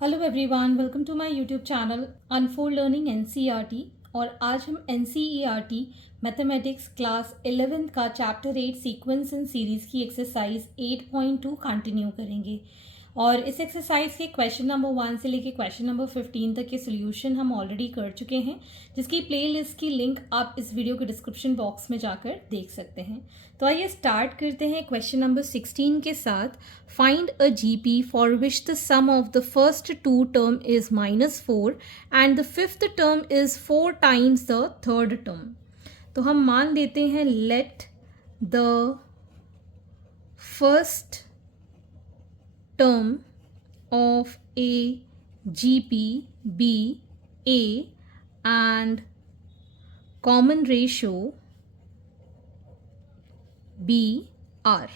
Hello everyone, welcome to my YouTube channel unfold learning NCERT. और आज हम NCERT mathematics class 11th का chapter 8 sequence in series की exercise 8.2 continue करेंगे। और इस एक्सरसाइज के क्वेश्चन नंबर 1 से लेके क्वेश्चन नंबर 15 तक के सोल्यूशन हम ऑलरेडी कर चुके हैं, जिसकी प्लेलिस्ट की लिंक आप इस वीडियो के डिस्क्रिप्शन बॉक्स में जाकर देख सकते हैं। तो आइए स्टार्ट करते हैं क्वेश्चन नंबर 16 के साथ। Find a GP for which the sum of the first two term is -4 and the fifth term is 4 times the third term. तो हम मान लेते हैं let the first term of a GP be A and common ratio be R।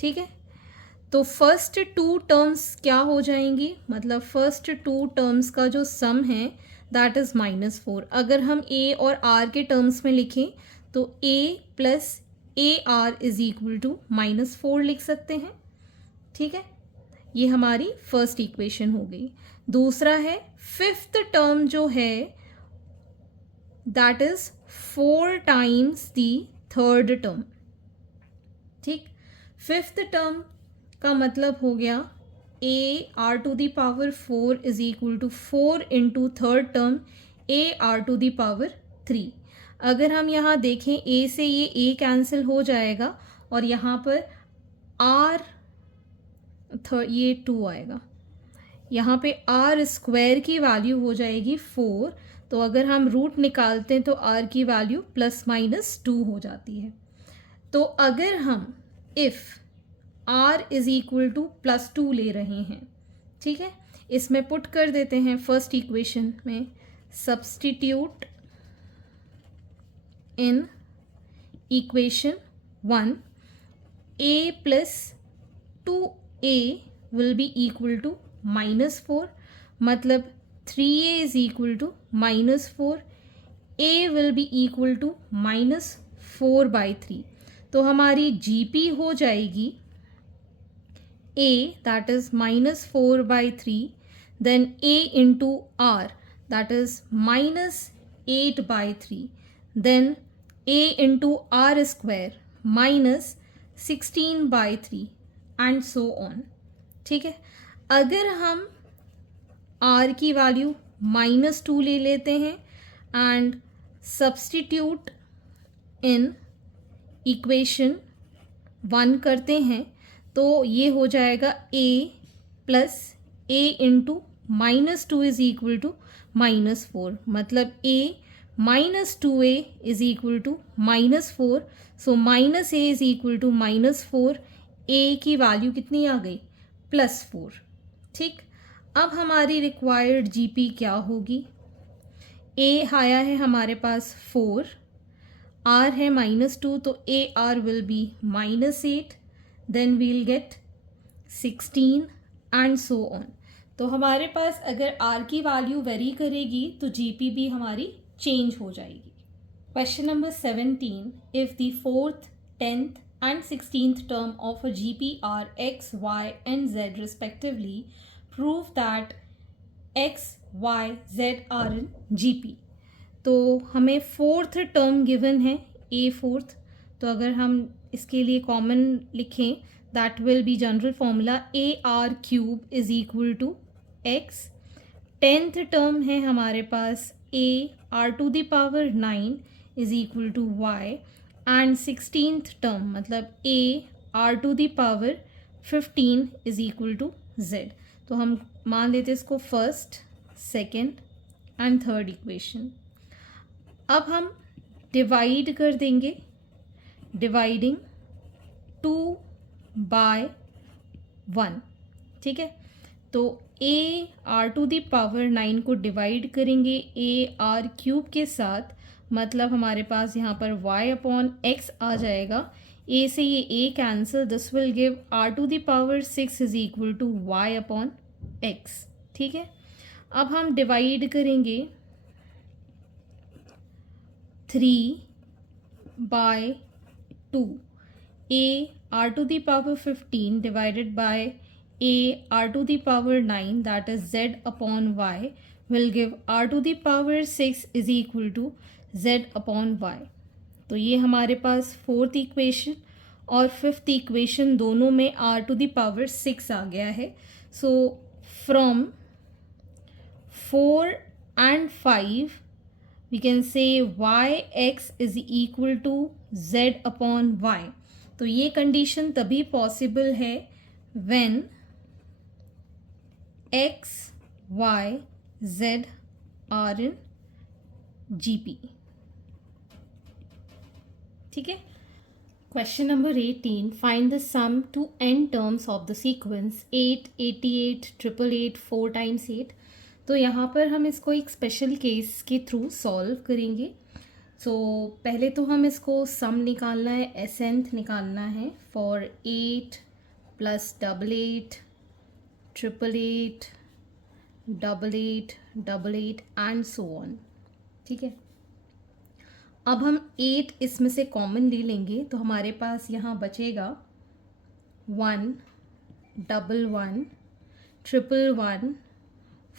ठीक है, तो first to terms क्या हो जाएंगी, मतलब फर्स्ट टू टर्म्स का जो सम है दैट इज़ -4। अगर हम a और r के टर्म्स में लिखें तो a plus A R is equal to -4 लिख सकते हैं। ठीक है, ये हमारी फर्स्ट इक्वेशन हो गई। दूसरा है फिफ्थ टर्म जो है that is 4 times the third term. ठीक, फिफ्थ टर्म का मतलब हो गया A R to the power 4 is equal to 4 into third term A R to the power 3। अगर हम यहाँ देखें ए से ये ए कैंसिल हो जाएगा और यहाँ पर आर ये 2 आएगा। यहाँ पे आर स्क्वायर की वैल्यू हो जाएगी 4। तो अगर हम रूट निकालते हैं तो आर की वैल्यू ±2 हो जाती है। तो अगर हम if R is equal to +2 ले रहे हैं, ठीक है, इसमें पुट कर देते हैं फर्स्ट इक्वेशन में। Substitute in equation 1 a plus 2a will be equal to -4, मतलब 3a is equal to -4, a will be equal to -4/3। तो हमारी GP हो जाएगी a that is -4/3, then a into r that is -8/3, then a into r square -16/3 and so on. ठीक है, अगर हम r की वैल्यू -2 ले लेते हैं एंड सब्सटीट्यूट इन इक्वेशन 1 करते हैं तो ये हो जाएगा a plus a into -2 is equal to -4, मतलब a -2a is equal to -4। So -a is equal to -4, a की वैल्यू कितनी आ गई +4। ठीक, अब हमारी रिक्वायर्ड जीपी क्या होगी। a आया है हमारे पास 4, r है -2, तो a r will be -8, then we'll get 16 and so on. तो हमारे पास अगर r की वैल्यू वेरी करेगी तो जीपी भी हमारी चेंज हो जाएगी। Question number 17, if the 4th, 10th and 16th term of a GP are x, y and z respectively, prove that x, y, z are in GP। तो हमें fourth term given है a fourth, तो अगर हम इसके लिए common लिखें that will be general formula a r cube is equal to x। Tenth term है हमारे पास a r to the power 9 is equal to y and 16th term मतलब a r to the power 15 is equal to z। तो हम मान लेते हैं इसको first, second and third equation. अब हम डिवाइड कर देंगे, डिवाइडिंग 2/1। ठीक है, तो a r to the power 9 को डिवाइड करेंगे a r क्यूब के साथ, मतलब हमारे पास यहाँ पर y/x आ जाएगा। a से ये a cancel, this will give r to the power 6 is equal to y/x। ठीक है, अब हम डिवाइड करेंगे 3/2, a r to the power 15 divided by a r to the power 9 that is z upon y will give r to the power 6 is equal to z upon y. तो ये हमारे पास fourth equation और fifth equation दोनों में r to the power 6 आ गया है. So from 4 and 5 we can say yx is equal to z upon y. तो ये कंडीशन तभी पॉसिबल है when x, y, z are in GP. ठीक है. Question number 18. Find the sum to n terms of the sequence 8, 88, 888, 4 times 8. तो यहाँ पर हम इसको एक स्पेशल केस के थ्रू सॉल्व करेंगे. सो पहले तो हम इसको सम निकालना है, एसेंथ निकालना है for 8 plus 88, 888, 88, 88 and so on. ठीक है. अब हम 8 इसमें से कॉमन ले लेंगे तो हमारे पास यहाँ बचेगा 1, 11, 111,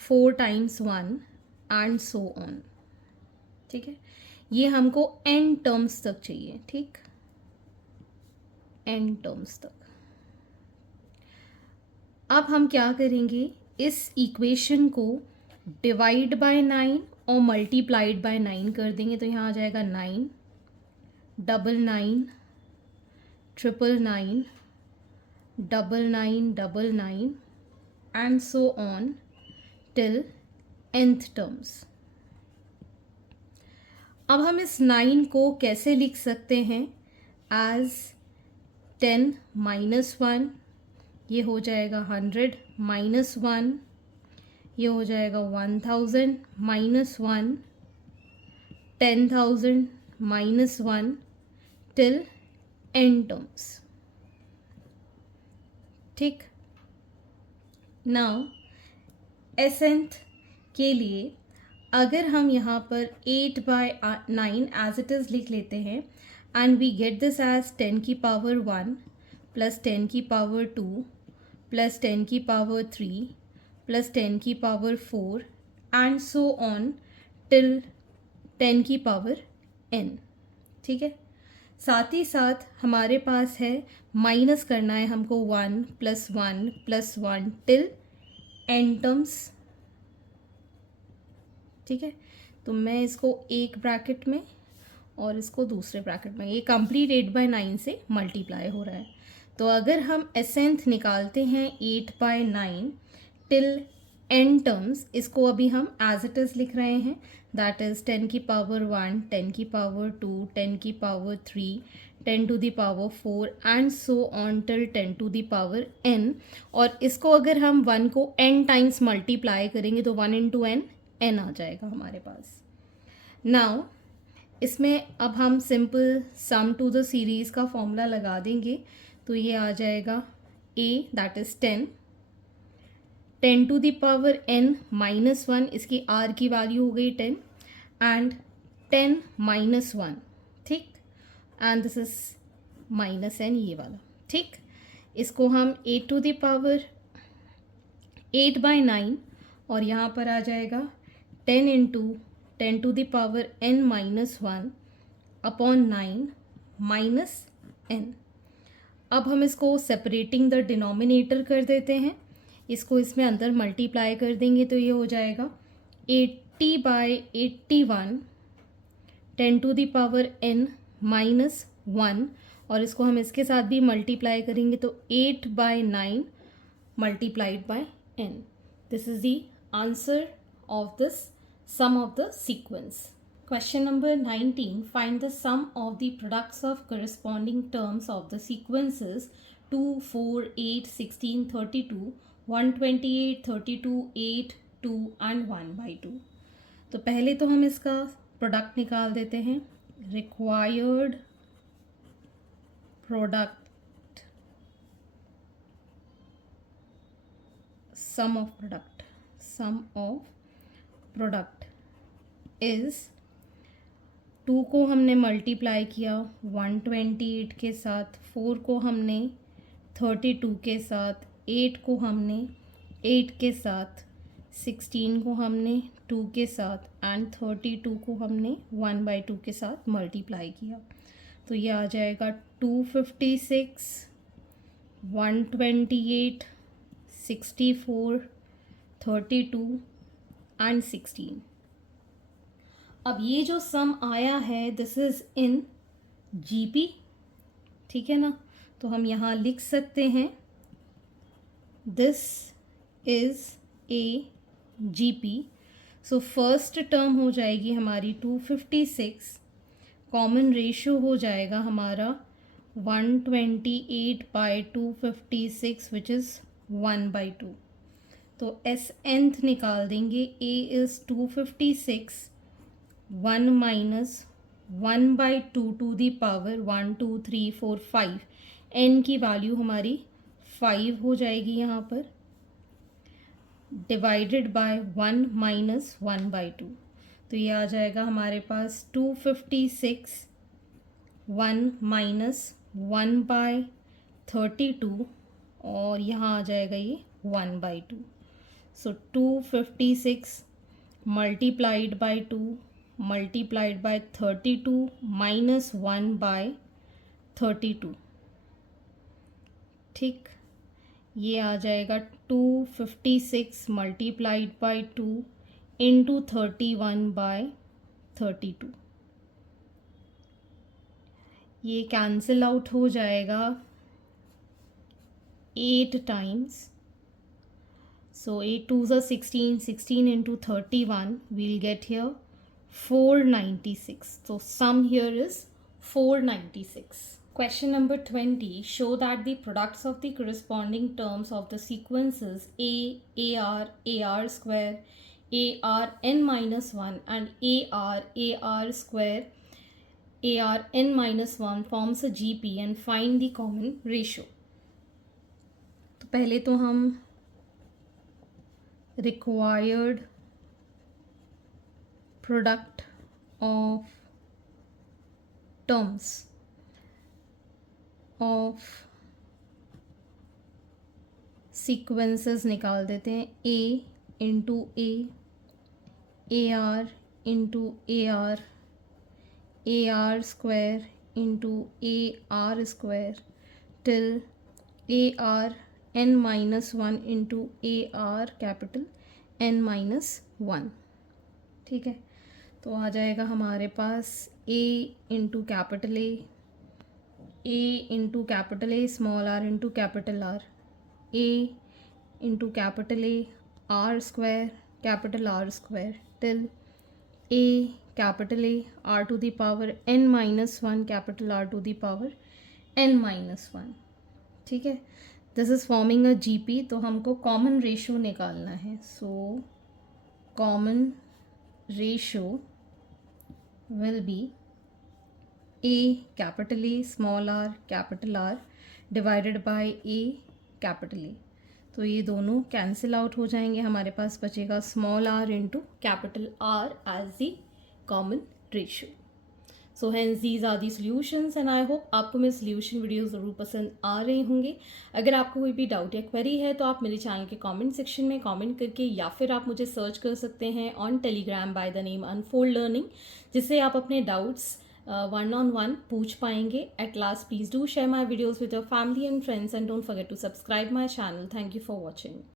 4 times 1 एंड सो ऑन. ठीक है. ये हमको n टर्म्स तक चाहिए. ठीक, n टर्म्स तक. अब हम क्या करेंगे, इस इक्वेशन को डिवाइड बाय 9 और मल्टीप्लाइड बाय 9 कर देंगे. तो यहाँ आ जाएगा 9, 99, 999, 9999 and so on till nth terms. अब हम इस 9 को कैसे लिख सकते हैं, एज 10 माइनस 1, ये हो जाएगा 100 माइनस 1, ये हो जाएगा 1000 minus 1, 10,000 minus 1 till n terms. ठीक. नाउ एसेंथ के लिए अगर हम यहाँ पर 8 बाय 9 एज इट इज़ लिख लेते हैं and we get this as 10 की पावर 1 प्लस 10 की पावर 2 प्लस 10 की पावर 3 प्लस 10 की power 4 and so on till 10 की पावर n. ठीक है. साथ ही साथ हमारे पास है माइनस करना है हमको 1 plus 1 plus 1 till n terms. ठीक है. तो मैं इसको एक ब्रैकेट में और इसको दूसरे ब्रैकेट में, ये कंप्लीट 8 बाय 9 से मल्टीप्लाई हो रहा है. तो अगर हम एसेंथ निकालते हैं 8 बाय 9 टिल n टर्म्स, इसको अभी हम एज इट इज़ लिख रहे हैं. दैट इज़ 10 की पावर 1, 10 की पावर 2, 10 की power 3, 10 to the power 4 and so on till 10 to the power n. और इसको अगर हम 1 को n टाइम्स मल्टीप्लाई करेंगे तो 1 इंटू n आ जाएगा हमारे पास. नाउ इसमें अब हम simple sum to the series का फॉर्मूला लगा देंगे. तो ये आ जाएगा a that is 10, 10 to the power n minus 1, इसकी r की वैल्यू हो गई 10 एंड 10 माइनस 1. ठीक. And this is minus n ये वाला. ठीक. इसको हम 8 टू द पावर 8 बाय 9 और यहाँ पर आ जाएगा 10 into 10 to the power n minus 1 upon 9 minus n. अब हम इसको सेपरेटिंग द डिनोमिनेटर कर देते हैं. इसको इसमें अंदर मल्टीप्लाई कर देंगे तो ये हो जाएगा 80 by 81, 10 to the power n minus 1 और इसको हम इसके साथ भी मल्टीप्लाई करेंगे तो 8 by 9 multiplied by n. This is the answer of this sum of the sequence. Question number 19. Find the sum of the products of corresponding terms of the sequences 2, 4, 8, 16, 32, 128, 32, 8, 2 and 1 by 2. तो पहले तो हम इसका product निकाल देते हैं. Required product, sum of product is 2 को हमने मल्टीप्लाई किया 128 के साथ, 4 को हमने 32 के साथ, 8 को हमने 8 के साथ, 16 को हमने 2 के साथ एंड 32 को हमने 1/2 के साथ मल्टीप्लाई किया। तो ये आ जाएगा 256, 128, 64, 32 एंड 16। अब ये जो सम आया है दिस इज़ इन जीपी, ठीक है ना। तो हम यहाँ लिख सकते हैं this is a GP. So first term हो जाएगी हमारी 256, कॉमन रेशियो हो जाएगा हमारा 128/256 विच इज़ 1/2। तो एस nth निकाल देंगे। A is 256, 1 minus 1/2 to the power 1 2 3 4 5। N की वैल्यू हमारी 5 हो जाएगी यहाँ पर, डिवाइडेड बाय 1 माइनस 1/2। तो ये आ जाएगा हमारे पास 256, 1 माइनस 1/32 और यहाँ आ जाएगा ये 1/2। सो 256 multiplied by 2 multiplied by 32 minus 1/32, ठीक। ये आ जाएगा 256 मल्टीप्लाइड बाय 2 इंटू 31/32। ये कैंसिल आउट हो जाएगा 8 times. So 8 2s are 16, 16 into 31 we'll get here 496. So sum here is 496. Question number 20. Show that the products of the corresponding terms of the sequences A, AR, AR square, AR n minus 1 and AR, AR square, AR n minus 1 forms a GP and find the common ratio. तो पहले तो हम required product of terms of sequences निकाल देते हैं। A into A, AR into AR, AR square into AR square till AR n minus 1 into AR capital n minus 1, ठीक है। तो आ जाएगा हमारे पास A into capital A into capital A small r into capital R, A into capital A R square capital R square till A capital A R to the power n minus 1 capital R to the power n minus 1, ठीक है। This is forming a GP. तो हमको common ratio निकालना है। So common ratio will be A capital A small r capital R divided by A capital A। तो ये दोनों cancel out हो जाएंगे, हमारे पास बचेगा small r into capital R as the common ratio. So hence these are the solutions and I hope आपको मेरे सॉल्यूशन वीडियो ज़रूर पसंद आ रहे होंगे। अगर आपको कोई भी डाउट या क्वेरी है तो आप मेरे चैनल के कमेंट सेक्शन में कमेंट करके या फिर आप मुझे सर्च कर सकते हैं on Telegram by the name unfold learning, जिससे आप अपने डाउट्स 1-on-1 पूछ पाएंगे। At last please do share my videos with your family and friends and don't forget to subscribe my channel. Thank you for watching.